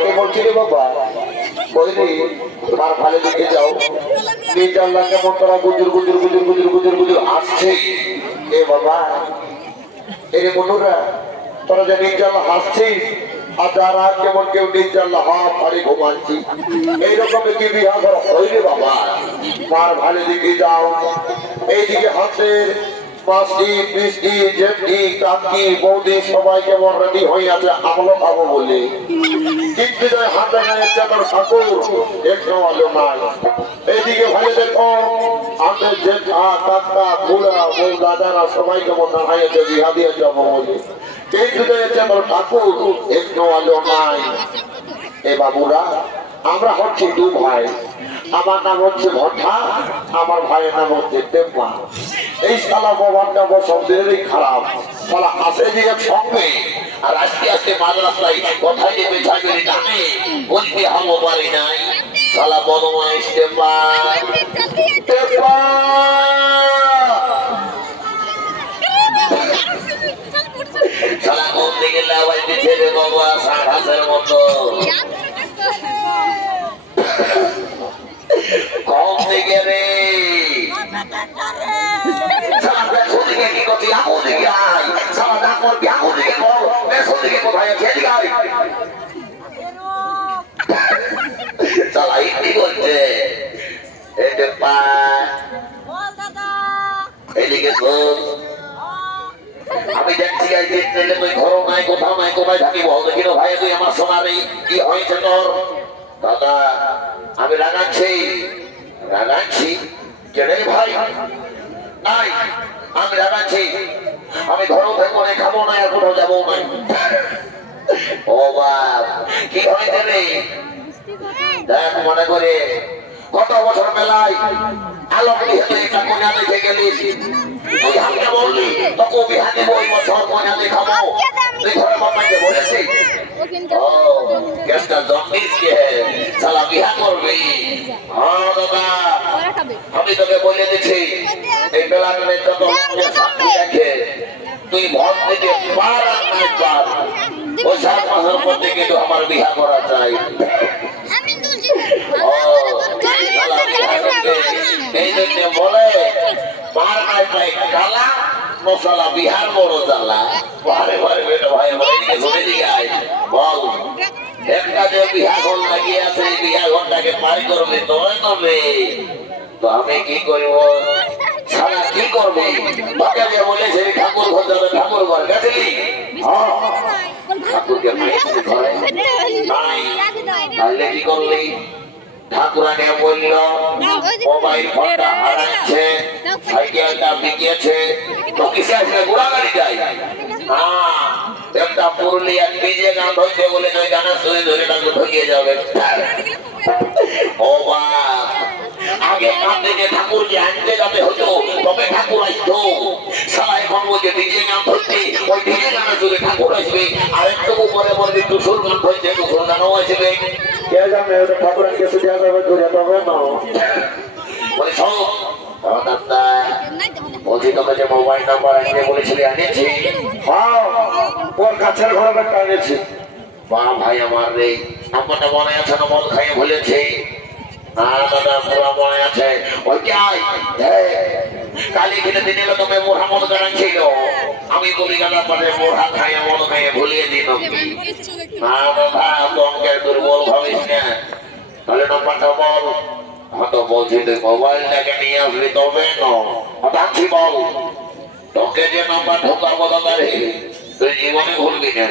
আমাকে বলছি রে বাবা বলিনি তোমার ভালো দিকে যাও তিন চার লাখ কেমন তারা গুজুর গুজুর গুজুর গুজুর গুজুর গুজুর আসছে এ বাবা এরে বন্ধুরা তোরা যে নির্জাল্লা হাসছিস আর যারা কেমন কেউ নির্জাল্লা হাফ হাড়ি ঘুমাচ্ছি এইরকম কি বিহার হইলে বাবা মার ভালো দিকে যাও এইদিকে হাতের মাসি বৃষ্টি জেঠি কাকি বৌদি সবাই কেমন রেডি হয়ে আছে আমলো খাবো বলে কিন্তু হাতে চাদর ঠাকুর একটু আলো নাই এইদিকে ভালো দেখো আমাদের জেঠা কাকা বুড়া বউ দাদারা সবাই কেমন দাঁড়াইছে বিহা দিয়ে যাবো বলে কিন্তু চাদর ঠাকুর একটু আলো নাই এ বাবুরা আমরা হচ্ছি দু ভাই আমার নাম হচ্ছে ভট্টা আমার ভাইয়ের নাম হচ্ছে টেম্পা এই শালা বাবাটা শব্দেরই খারাপ শালা আসে যে সঙ্গে আর আস্তে আস্তে মাদ্রাসায় কোথায় যে বেছাই বেরি জানে বলতে হবো পারি নাই শালা বদমাইশ টেম্পা টেম্পা শালা কোন দিকে লাগাই দিচ্ছে রে বাবা ষাট হাজারের মতো কম দিকে রে সারা দেখো দিকে কি করছি আগো দিকে আয় সারা দেখো আগো দিকে বল দেখো দিকে কোথায় আছে এদিকে আয় সারা কি করছে এতে পা এদিকে শোন আমি দেখছি আই দেখতে তুই ঘর নাই কোথায় থাকি বল দেখি না ভাই তুই আমার সোনা নেই কি হয়েছে তোর দাদা আমি রাগাচ্ছি কেন ভাই নাই আমি রাগাচ্ছি আমি ঘরেও থাকবো না খাবো না আর কোথাও যাবো না ও বাপ কি হয়েছে রে দেখ মনে করে কত বছর মেলায় আলোক নিয়ে একটা কোনা দেখে গেলিস তুই আমাকে বললি তোকে বিহা দেবো ওই বছর কোনা দেখাবো তুই ঘরে বাবাকে বলেছিস ও কেসটা জন্ডিস কে সালা বিহা করবি হ্যাঁ দাদা আমি তোকে বলে দিচ্ছি এই বেলাটাতে যত সাক্ষী দেখে তুই ভোট দিতে পার আর নাই পার ওই 7 মাসের মধ্যে কিন্তু আমার বিহা করা চাই এই জন্য বলে পার নাই পাই কালা মশলা বিহার বড় জ্বালা বারে বারে বেটা ভাই আমার দিকে ঘুরে দিকে আয় বল একটা যে বিহা ঘর লাগিয়ে আছে এই বিহা ঘরটাকে পাই করবে তোরা করবে তো আমি কি করব সারা কি করবে তোকে যে বলেছে ঠাকুর ঘর যাবে ঠাকুর ঘর গেছিলি হ্যাঁ ঠাকুরকে মাইছে ঘরে নাই তাহলে কি করলি ঠাকুরাকে বলল মোবাইল ফোনটা হারাচ্ছে সাইকেলটা বিকিয়েছে তো কিসে আসলে ঘোড়া গাড়ি যায় হ্যাঁ একটা পুরুলিয়া ডিজে গান হইতে বলে ওই গানের সুরে ধরে তাকে ঢুকিয়ে যাবে ও বাপ আগে কাঁদতে যে ঠাকুরকে আনতে যাবে হতো তবে ঠাকুর আসতো সারা এখন বলছে ডিজে গান হচ্ছে ওই ডিজে গানের সুরে ঠাকুর আসবে আর একটু উপরে বলবে টুসুর গান হচ্ছে টুসুর গানও আসবে কে জানে ওটা ঠাকুরের কাছে দেওয়া যাবে ধরে তবে না বলে সব দাদা বলছি তোকে যে মোবাইল নাম্বার আনতে বলেছিলি আনিয়েছি হ্যাঁ ওর কাছের ঘরে একটা আনিয়েছি বা ভাই আমার রে নাম্বারটা মনে আছে না মদ খাইয়ে ভুলেছি না দাদা পুরা মনে আছে ওই যাই কালি কিনে দিনে তুমি মোড়া মদ গান ছিল আমি বলি গালা পরে মোড়া খাইয়ে মদ খাইয়ে ভুলিয়ে দিন না দাদা তোমাকে দুর্বল ভাবিস না তাহলে নাম্বারটা বল হয়তো বলছি তুই মোবাইলটাকে নিয়ে আসবি তবে নাচ্ছি বল তোকে যে নাম্বার ঢোকাবো দাদা রে তুই জীবনে ভুলবি না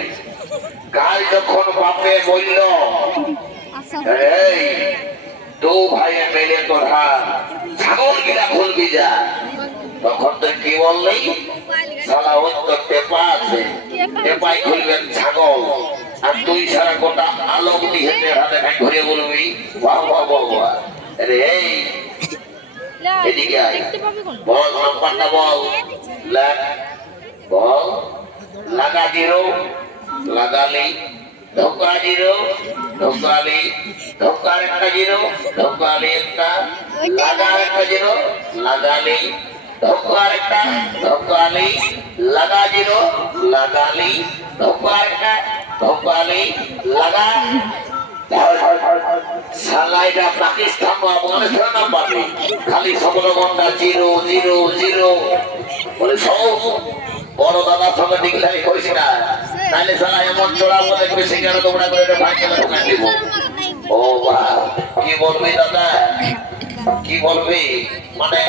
কাল যখন বাপে বলল এই দু ভাইয়ে মিলে তোরা ছাগল কিনা খুলবি যা তখন তুই কি বললি সারা ওই তো টেপা আছে টেপাই খুলবেন ছাগল আর তুই সারা গোটা আলোক দিয়ে হাতে ঘুরে বলবি বাহ বাহ বাহ আরে এই এদিকে আয় বল নাম্বারটা বল বল লাগা জিরো লাগালি ধোকা জিরো ঢোকালি ঢোকার একটা জিরো ঢোকালি একটা লাগা একটা জিরো লাগালি ঢোকার একটা ঢোকালি লাগা জিরো লাগালি ঢোকার একটা ঢোকালি লাগা সালাইটা পাকিস্তান বা আফগানিস্তান নাম্বার নেই, খালি সমরগন্ডা 000 বলে সব বড় দাদার সঙ্গে ডিক্লারি করিস না, তাহলে সালা এমন চোরা বলে বেশি কেন তোমরা করে ভাঙতে ঢুকাই দিব। ও বা কি বলবি দাদা, কি বলবি, মানে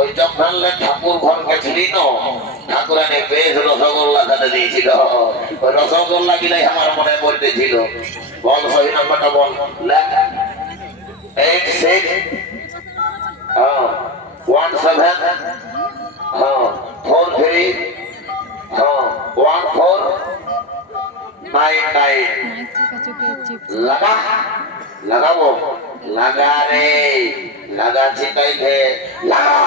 ওই যখন ঠাকুর ঘর গেছিলি না, ঠাকুরানি বেশ রসগোল্লা খেতে দিয়েছিল, ওই রসগোল্লা গিলাই আমার মনে পড়তেছিল। বল সহি নাম্বারটা বল। 86 লাগা লাগাবো লাগা রে লাগা চিকাইছে লাগা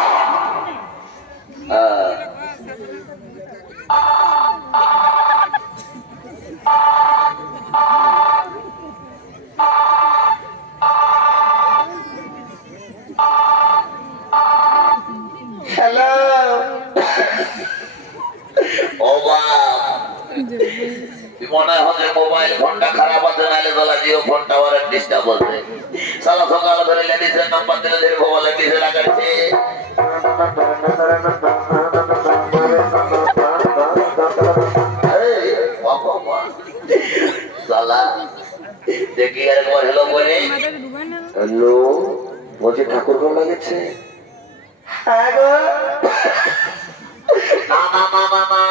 হ্যালো ও মনে হয় মোবাইল ফোনটা খারাপ আছে, নাহলে গলা জিও ফোন টাওয়ারের ডিস্টার্ব হচ্ছে। সালা সকাল ধরে লেডিসের নাম্বার দিলে যে মোবাইলে ডিসে লাগাচ্ছে। সালা দেখি একবার হ্যালো বলে, হ্যালো বলছি ঠাকুর কোন লাগেছে? হ্যাঁ গো না না না না না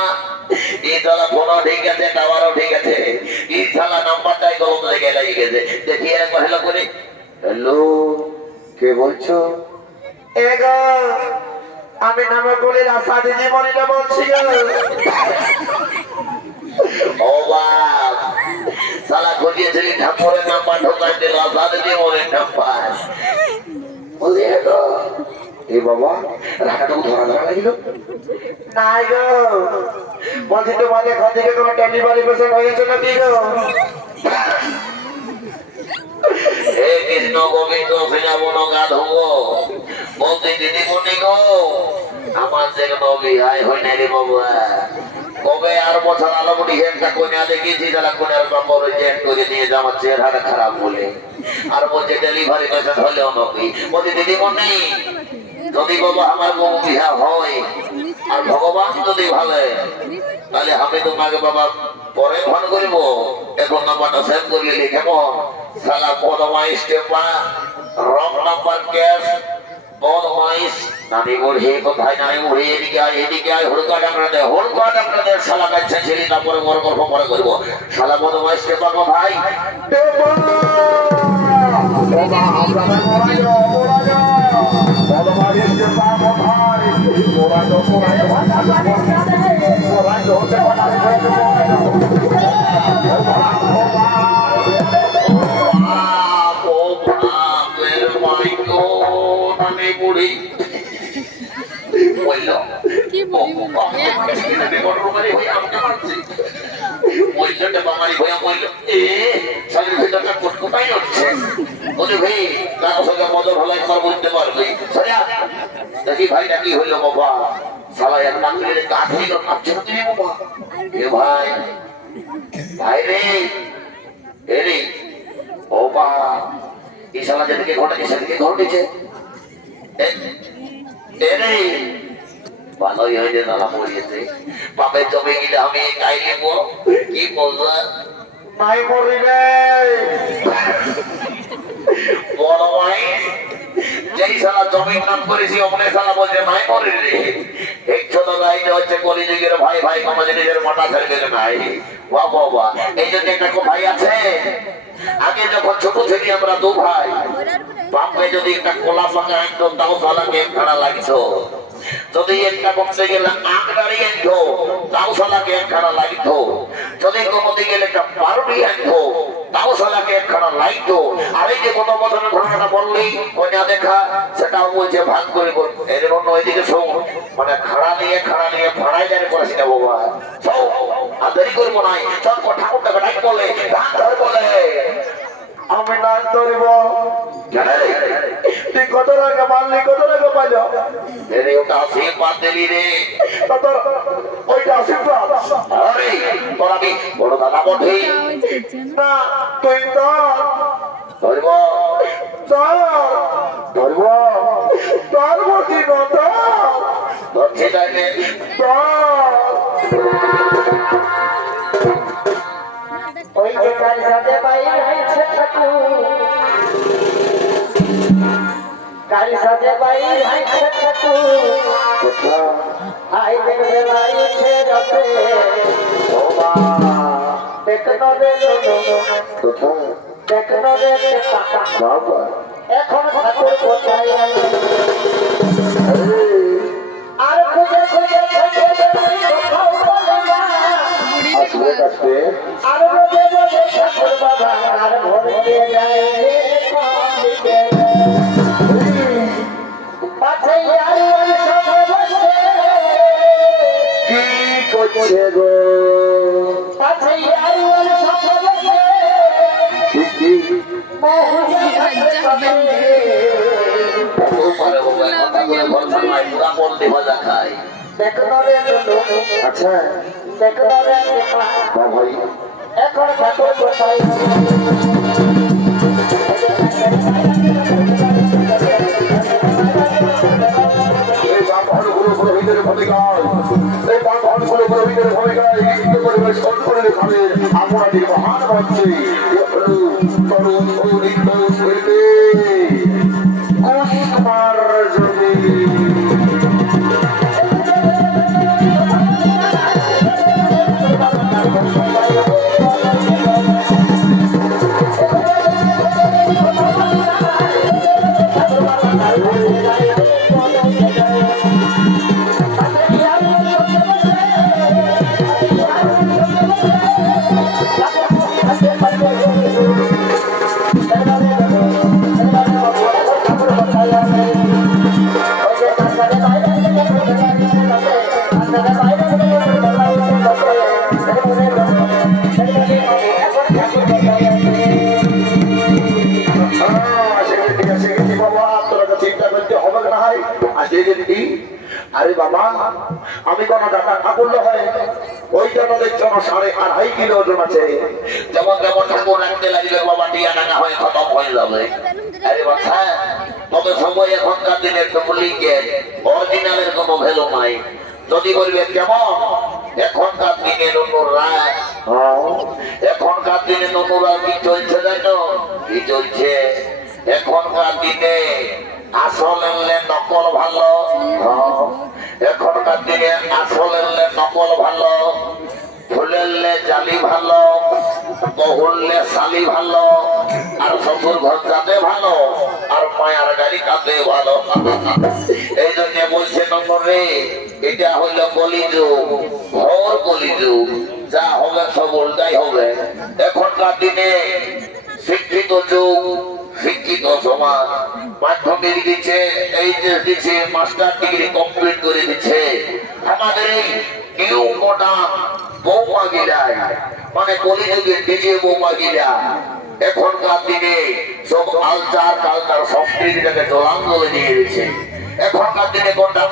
এই শালা ফোনও ঠিক আছে, টাওয়ারও ঠিক আছে, এই শালা নাম্বারটাই গলত লেগে গেছে। দেখি একবার হ্যালো করে, হ্যালো কে বলছো? এগো আমি নামকুলির আশা দিদি মনিটা বলছি গো। ও বাপ শালা খুঁজিয়েছিলি ঠাকুরের নাম্বার ঢোকাই দিল, আশা দিদি মনির নাম্বার। বলি এগো এ বাবা রাখাটাও ধরা ধরা লাগিল নাই গো, বলছি তোমাদের ঘর থেকে কোনো ডেলিভারি পেশেন্ট হয়েছে নাকি গো? হে কৃষ্ণ গোবিন্দ সিংহাবন গাধব বলছি দিদিমণি গো, আমার যে নবী হাই হয় না রে বাবা। কবে আর বছর আলোমনি একটা কন্যা দেখিয়েছি, যারা কন্যার নম্বর রিজেক্ট করে নিয়ে আমার চেহারাটা খারাপ বলে, আর বলছে ডেলিভারি পেশেন্ট হলেও নবী। বলছি দিদিমণি যদি বাবা আমার বউ বিহা হয় আর ভগবান যদি ভালো, তাহলে আমি তোমাকে বাবা পরে ফোন করিব, এখন নাম্বারটা সেভ করে নিলি কেমন? সালা বদমাইশ টেপা রং নাম্বার ক্যাশ বদমাইশ নানি বুড়ি কোথায়? নানি বুড়ি এদিকে আয়, এদিকে আয়, হুড়কা ডাকড়া দে, হুড়কা ডাকড়া দে। শালা কাছে ছেলে তারপরে বড় গল্প পরে করবো। শালা বদমাইশ টেপা কোথায়? দেখি ভাইটা কি হইলো বাবা, সালা এক নাম করে কাঠ হইল কাটছে না তুমি বাবা। এ ভাই ভাই রে এ রে ও বা এই শালা যেদিকে ঘটেছে সেদিকে ঘটেছে। এ রে ভালোই হয়েছে দাদা মরিয়েছে, বাপের জমে গেলে আমি গাই নেব কি বলবো নাই মরিবে বড় ভাই যেই শালা জমির নাম করেছি অমনে শালা বলছে নাই মরে রে। এক ছোট গাই হচ্ছে কলিযুগের ভাই, ভাই সমাজে নিজের মোটা ছেড়ে নাই। বাহ বাবা এই জন্য একটা ভাই আছে, আগে যখন ছোট থেকে আমরা দু ভাই, বাপে যদি একটা কলা পাকা একদম তাও শালাকে খাড়া লাগতো, যদি একটা করতে গেলে আখ দাঁড়িয়ে আনতো তাও শালাকে একখানা লাগতো, যদি কমতে গেলে একটা বারুটি আনতো তাও শালাকে একখানা লাগতো। আর এই যে কত বছরের ঘটনাটা বললি কন্যা দেখা, সেটাও বলছে ভাগ করে এর অন্য ওইদিকে শোন, মানে খাড়া নিয়ে ভাড়াই জানি করেছি না বাবা। আর দেরি করবো নাই, চল ঠাকুরটাকে ডাক বলে গান ধর বলে আমি নাচ ধরব। তুই কত টাকা মারলি, কত টাকা পাইল? ওটা আশীর্বাদ দিলি রে, ওইটা আশীর্বাদ। আরে তোর আমি বড় দাদা বটে, না তুই ধর ধরব ধর ধরব ধরব কি কথা ধরছি তাইলে ধর ওই যে কাল সাথে বাইরে আছে ঠাকুর কাল সাথে বাইরে আছে ঠাকুর কোথা আই দেখবে বাইছে যাবে ও মা দেখনো রে কোথা দেখনো রে পাপা বাবা এখন ঠাকুর কোথায় আছে আরে আর খুঁজে খুঁজে খুঁজে কোথাও বলে না আসবে কাছে আর রোজে রোজে ঠাকুর বাবা আর ভোর দিয়ে যায় কোন দিকে পাছে আর সব বসে কি করছে গো পাছে আর সব বসে কি আচ্ছা ভাই এখন ঠাকুর কোথায় এই বাঘনগুলো পুরোহিতের ভূমিকায় এই বাঘনগুলো পুরোহিতের ভূমিকায় নৃত্য পরিবেশ করে দেখাবে আপনাদের মহান হচ্ছে তরুণ ও নৃত্য শিল্পী কুমার জমি আরে বাবা আমি কোন টাকা ঠাকুর হয় ওই জনের জন্য 2.5 কিলো ওজন আছে যেমন যেমন ঠাকুর রাখতে লাগবে বাবা টিয়া টাকা হয়ে খতম হয়ে যাবে আরে বাচ্চা তবে সময় এখনকার দিনের ডুপ্লিকেট অরিজিনালের কোনো ভ্যালু নাই যদি বলবে কেমন এখনকার দিনে নতুনরা এখনকার দিনে নতুনরা কি চলছে জানো কি চলছে এখনকার দিনে আসল এলে নকল ভালো এখনকার দিনে আসল এলে নকল ভালো ফুলেরলে জালি ভালো বহুললে শালি ভালো আর শ্বশুর ঘর কাঁদে ভালো আর মায়ার গাড়ি কাঁদে ভালো এই জন্য বলছে রে এটা হইল কলিযুগ ঘোর কলিযুগ যা হবে সব উল্টাই হবে এখনকার দিনে শিক্ষিত যুগ শিক্ষিত সমাজ মাধ্যমিক দিচ্ছে এই যে দিচ্ছে মাস্টার ডিগ্রি কমপ্লিট করে দিচ্ছে আমাদের এই নিউ মডার্ন বৌমা গিরায় মানে কলিযুগের ডিজে বৌমা গিরা এখনকার দিনে সব কালচার সংস্কৃতিটাকে জলাঞ্জলি দিয়ে দিচ্ছে এখনকার দিনে কোনটা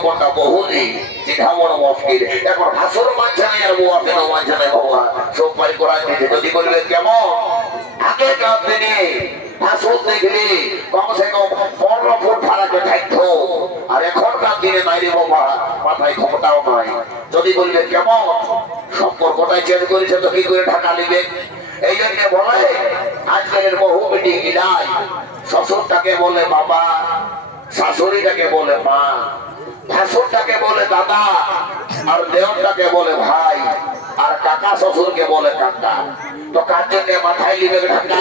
কোনটা বহুদি চিঠা বড় মুশকিল এখন ভাসুর মানছে না আর বউ আপনি মানছে না বাবা সব পাই করা দিতে যদি বলবে কেমন আগেকার দিনে ভাসুর দেখলে কমসে কম 15 ফুট ফারাকে থাকতো আর এখনকার দিনে নাই রে বাবা মাথায় ক্ষমতাও নাই যদি বলবে কেমন সম্পর্কটাই চেঞ্জ করেছে তো কি করে ঢাকা নিবে এই জন্য বলে আজকের বহু মিটি গিলাই শ্বশুরটাকে বলে বাবা শাশুড়িটাকে বলে মা ভাসুরটাকে বলে দাদা আর দেওরটাকে বলে ভাই আর কাকা শ্বশুরকে বলে কাকা তো কার জন্য মাথায় লিবে ঢাকা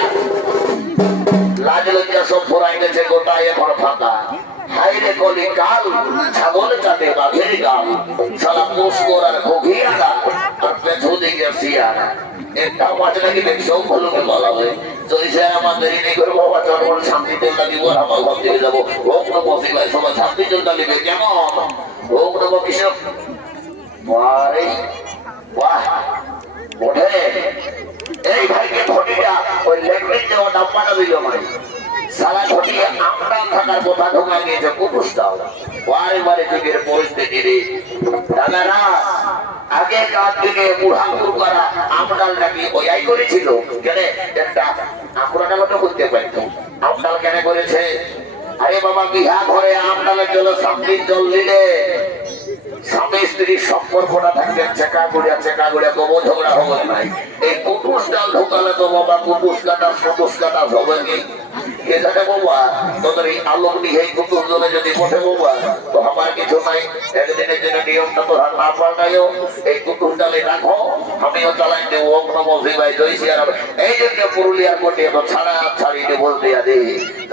লাজ লজ্জা সব ফুরাই গেছে গোটায় এখন ফাঁকা হাইরে কলি কাল ছাগল কাটে বাঘের গাল সালা পুষ্কর আর ঘঘিয়ারা আর পেছু দিকে শিয়ারা একটা মাঝে নাকি দেখছেও ভালো বলা হয় যদি স্যার আমার দেরি নেই করে বাবা চল শান্তি চলটা দিব আমার ঘর থেকে যাবো হোক না বসি ভাই সবাই শান্তি চলটা নিবে কেমন হোক না কৃষ্ণ বাহ ওঠে এই ভাইকে ঘটিটা ওই লেখবেন যে ও ডাব্বাটা দিল মানে সারা ঘটিয়ে আমরা থাকার কথা ঢোকা নিয়েছে কুকুরটাও বারে বারে যুগের পরিস্থিতি রে দাদারা আগে কার দিনে বুড়া কুকুরা আমরা আমডালটা কি ওই করেছিল কেন একটা আকুড়া ডালটা করতে পারতো আমডাল কেন করেছে আরে বাবা বিহা ঘরে আমডালের জল 7 দিন জল দিলে স্বামী স্ত্রীর সম্পর্কটা থাকবে চেকা গড়িয়া তবু ঝগড়া হবে নাই এই কুটুস ডাল ঢোকালে তো বাবা কুটুস কাটা হবে কি কে জানে বাবা তোদের এই আলোক নিয়ে এই কুটুস জলে যদি বসে বাবা তো আমার কিছু নাই একদিনের জন্য নিয়মটা তো না পাল্টাইও এই কুটুস ডালে রাখো আমিও চালাই দেবো ওম নমঃ শিবায় জয় শ্রীরাম এই জন্য পুরুলিয়ার কোটে তো ছাড়িয়ে বলতে আদি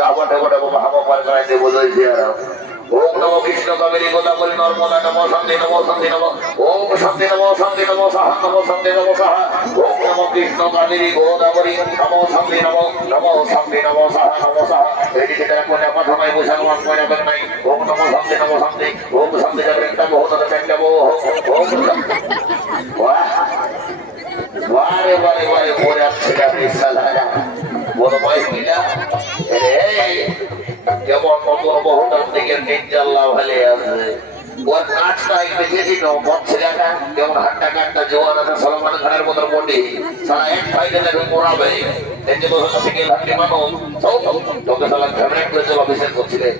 আবার বাবা হাবা পার করাই দেবো জয় শ্রীরাম ওম নমঃ কৃষ্ণ কাবেরী গোদাবরী নর্মদা নমঃ শান্তি নমঃ ওম শান্তি নমঃ সাহা নমঃ শান্তি নমঃ সাহা ওম নমঃ কৃষ্ণ কাবেরী গোদাবরী নমঃ শান্তি নমঃ সাহা এদিকে যারা কোনে পাঠনাই বোঝানো মনে করে নাই ওম নমঃ শান্তি ওম শান্তি একটা বহুত একটা ওম বারে পরে আসছে গাড়ি সালারা বড় ভাই মিলা যেমন নতুন বহুটার দিকে নির্জাল্লা ভালে আছে ওর নাচটা দেখেছি না ছেলেটা যেমন হাট্টা কাটটা জোয়ান আছে সলমান খানের মতো বডি সারা এক ফাইটে দেখে মোড়াবে দেখতে বসে সিঙ্গেল হাট্টি মানুষ তোকে সালা ফেভারিট করে চল অফিসের করছিলে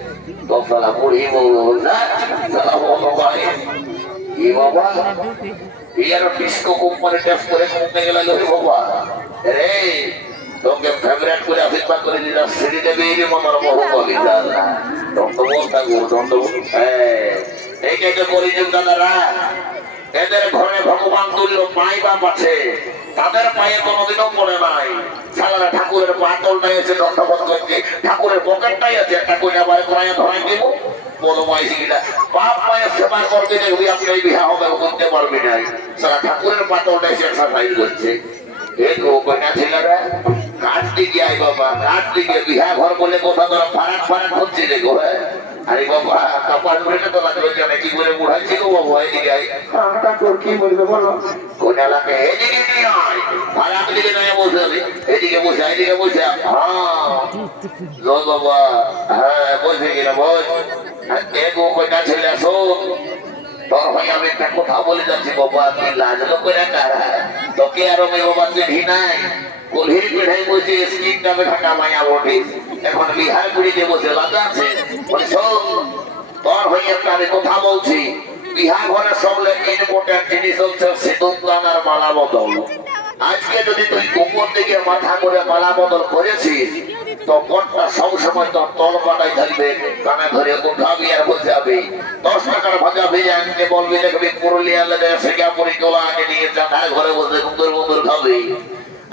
তো সালা বুড়ি বল না সালা বলো ভাই কি বাবা ইয়ার ডিস্কো কোম্পানি টেস্ট করে কমতে গেলে বাবা রে তোকে ফেভারিট করে আশীর্বাদ করে দিলাম সিঁড়িতে বেরিয়ে মনের বহু বলি দণ্ডবোধ থাকবো দণ্ডবোধ এইটাই তো করিযুগ দাদারা এদের ঘরে ভগবান তুল্য মাই বাপ আছে তাদের পায়ে কোনোদিনও পড়ে নাই সালারা ঠাকুরের পা তলটাই আছে দণ্ডবোধ করছে ঠাকুরের পকেটটাই আছে একটা কইনা বাড়ি করাইয়া ধরাই দিব বলো মাইসিটা বাপ মায়ের সেবা করতে দেখবি আপনি এই বিহা হবে করতে পারবি নাই সারা ঠাকুরের পা তলটাই সে এক্সারসাইজ করছে এই তো কইনা ছেলেরা কাঠ দিকে আই বাবা কাঠ দিকে বিহা ঘর বলে কোথা তোরা ফারাক হচ্ছে দেখো হ্যাঁ আরে বাবা কাপার করে তো লাগবে জানে কি করে বুড়াইছি গো বাবা এদিকে আই তোর কি বলবে বলো কোন এলাকায় এদিকে নিয়ে আয় ফারাক দিকে নয় বসে এদিকে বসে হ্যাঁ লো বাবা হ্যাঁ বসে কিনা বস এগো কইনা ছেলে আসো তোর ভাই আমি একটা কথা বলে যাচ্ছি বাবা তুই লাজলো করে কারা তোকে আরো মেয়ে বাবা চিঠি নাই গভীর পিঠাই বসে স্কিনটা বেখাটা মায়া বটে এখন বিহার গুড়িতে বসে লাগাচ্ছে তোর ভাই একটা আমি কথা বলছি বিহা ঘরে সবলে ইম্পর্টেন্ট জিনিস হচ্ছে সিঁদুর দান আর মালা বদল আজকে যদি তুই উপর দিকে মাথা করে মালা বদল করেছিস তো বটটা সবসময় তোর তল পাটাই থাকবে কানে ধরে উঠাবি আর বোঝাবি 10 টাকার ভাজা ভেজে আনতে বলবি দেখবি পুরুলিয়া লেগে সিঙ্গাপুরি তোলা আনে নিয়ে চাটার ঘরে বসে সুন্দর খাবি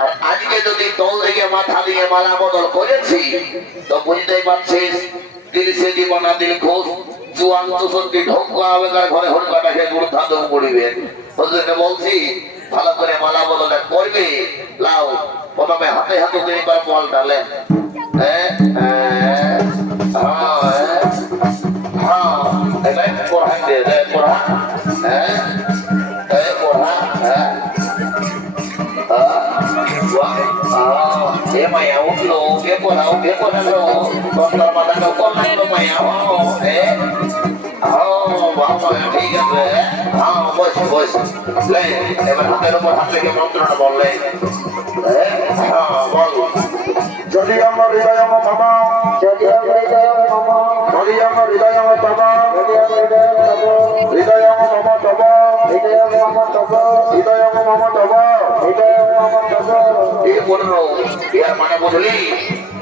আর আজকে যদি তল থেকে মাথা দিয়ে মালা বদল করেছি তো বুঝতেই পারছিস দিল সে দিবানা দিল খোঁজ জুয়ান চৌষট্টি ঢোকা আবেদার ঘরে হলকাটা খেয়ে গুড় ধাঁধক পড়িবে বলছি ভালো করে মালা বদল করবি লাও প্রথমে হাতে তিনবার বল ডালেন mày áo lô cái quần áo lô còn tao mà đang đâu con này đâu mày áo bảo mà khi gặp về bos lên để mà thằng nó một thằng cái món nó bol lên bol যদি আমার হৃদয় আমার বাবা যদি আমার হৃদয় আমার বাবা যদি আমার হৃদয় আমার বাবা যদি আমার হৃদয় আমার বাবা হৃদয় আমার মামা বাবা হৃদয় আমার মামা বাবা হৃদয় আমার মামা বাবা এই বললো ইয়ার মানে বুঝলি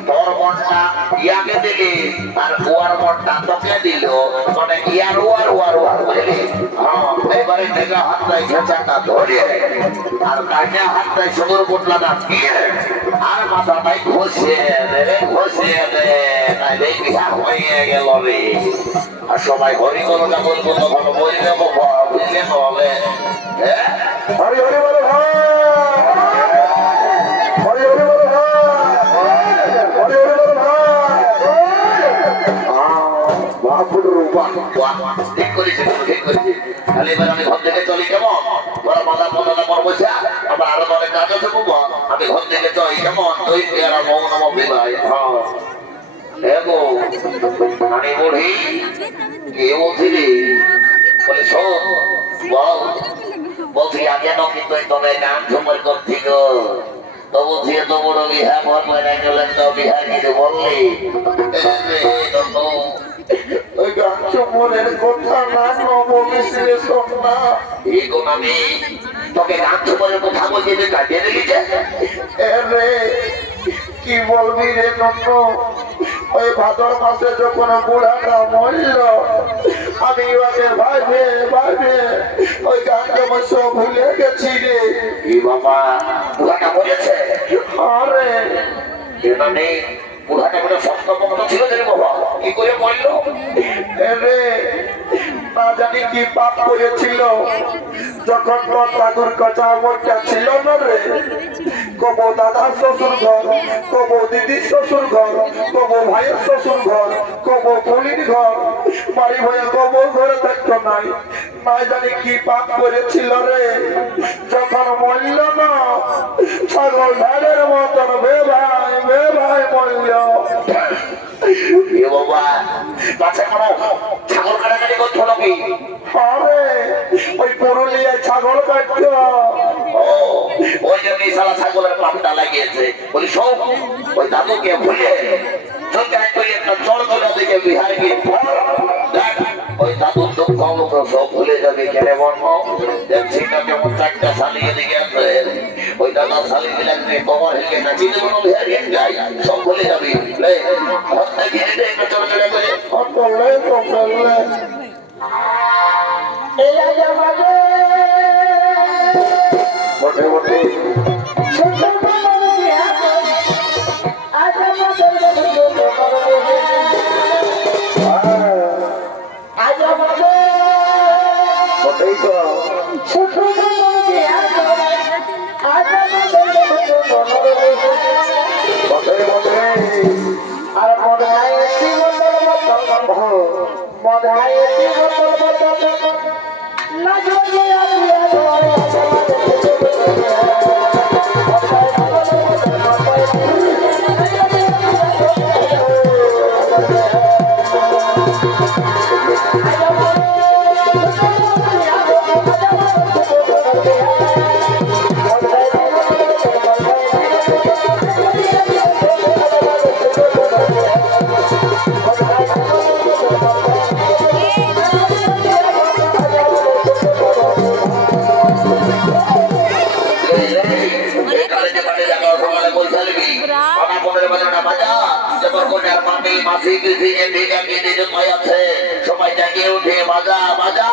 তোর মনটা ইয়াকে দিলি আর ওয়ার মনটা তোকে দিল মানে ইয়ার ওয়ার বুঝলি এবারে দেখা হাতটাই ঘেঁচাটা ধরে আর কাজে হাতটাই সদর বটলাটা দিয়ে আর মাথাটাই ঘষিয়ে দে তাই বিহা হয়ে গেল রে আর সবাই হরিকলটা বলবো তো ভালো বলবে বুঝলে বলে হ্যাঁ হরি হরি বলো ভাই হরি হরি বলো ভাই হরি হরি বলো ভাই ঠিক করেছি তাহলে এবার আমি ঘর থেকে চলি কেমন বড় মাথা পর বসে আবার আরো অনেক কাজ আছে বলবো আমি ঘর থেকে চলি কেমন তুই পেয়ারা মৌ নম বিবাহ এগো নানি বুড়ি কে বলছিলি বলে শোন বল বলছি আগে ন কিন্তু তবে গান ঝুমর করছি গো তবু যেহেতু বড় বিহার মন মনে গেলেন তো বিহার কিছু বললি ওই গান ঝুমরের কথা না বলিস রে সোনা। এই গো আমি তোকে গান ঝুমরের কথা বলছি তুই কাটিয়ে দিলিছে রে কি বলবি রে নন্দ, ওই ভাদর মাসে যখন বুড়াটা মরল আমি ওকে ভাবে ভাবে ওই গানটা সব ভুলে গেছি রে। এই বাবা বুড়াটা বলেছে আরে এটা নেই বুড়াটা কোনো সপ্তম কথা ছিল রে বাবা কি করে বললো রে না জানি কি পাপ করেছিল যখন তোর দাদুর কাছে আমরটা ছিল না রে, কবো দাদার শ্বশুর ঘর, কবো দিদির শ্বশুর ঘর, কবো ভাইয়ের শ্বশুর ঘর, কবো পুলির ঘর, বাড়ি ভাইয়া কবো ঘরে থাকতো নাই, না জানি কি পাপ করেছিল রে যখন মরল না ছাগল ধারের মতন বে ভাই মরল। এ বাবা বাচ্চা কোনো ছাগল কাটাকাটি করছো নাকি আরে ওই পুরুলিয়ায় ছাগল কাটতো। ও ওই জন্য সারা ছাগলের পাপটা লাগিয়েছে বলি সব ওই দাদুকে ভুলে যদি একটা চড় করে দিকে বিহার গিয়ে দেখ ওই দাদুর দুঃখ সব ভুলে যাবে কেন বর্ম দেখছি না কেমন চারটা শালিয়ে দিকে আছে ওই দাদা শালি মিলাতে কমর হেঁকে নাচিয়ে দেবো না বিহার গিয়ে যাই সব ভুলে যাবি ঘরটা ঘিরে দে একটা চড় চড়ে করে বটে বটে বটেই তো বটে বটে আর মধায় একটি বোতল মধায় একটি বোতল না জড়িয়ে দিয়া ধরে মাসি সবাই জাগিয়ে উঠে বাজা বাজা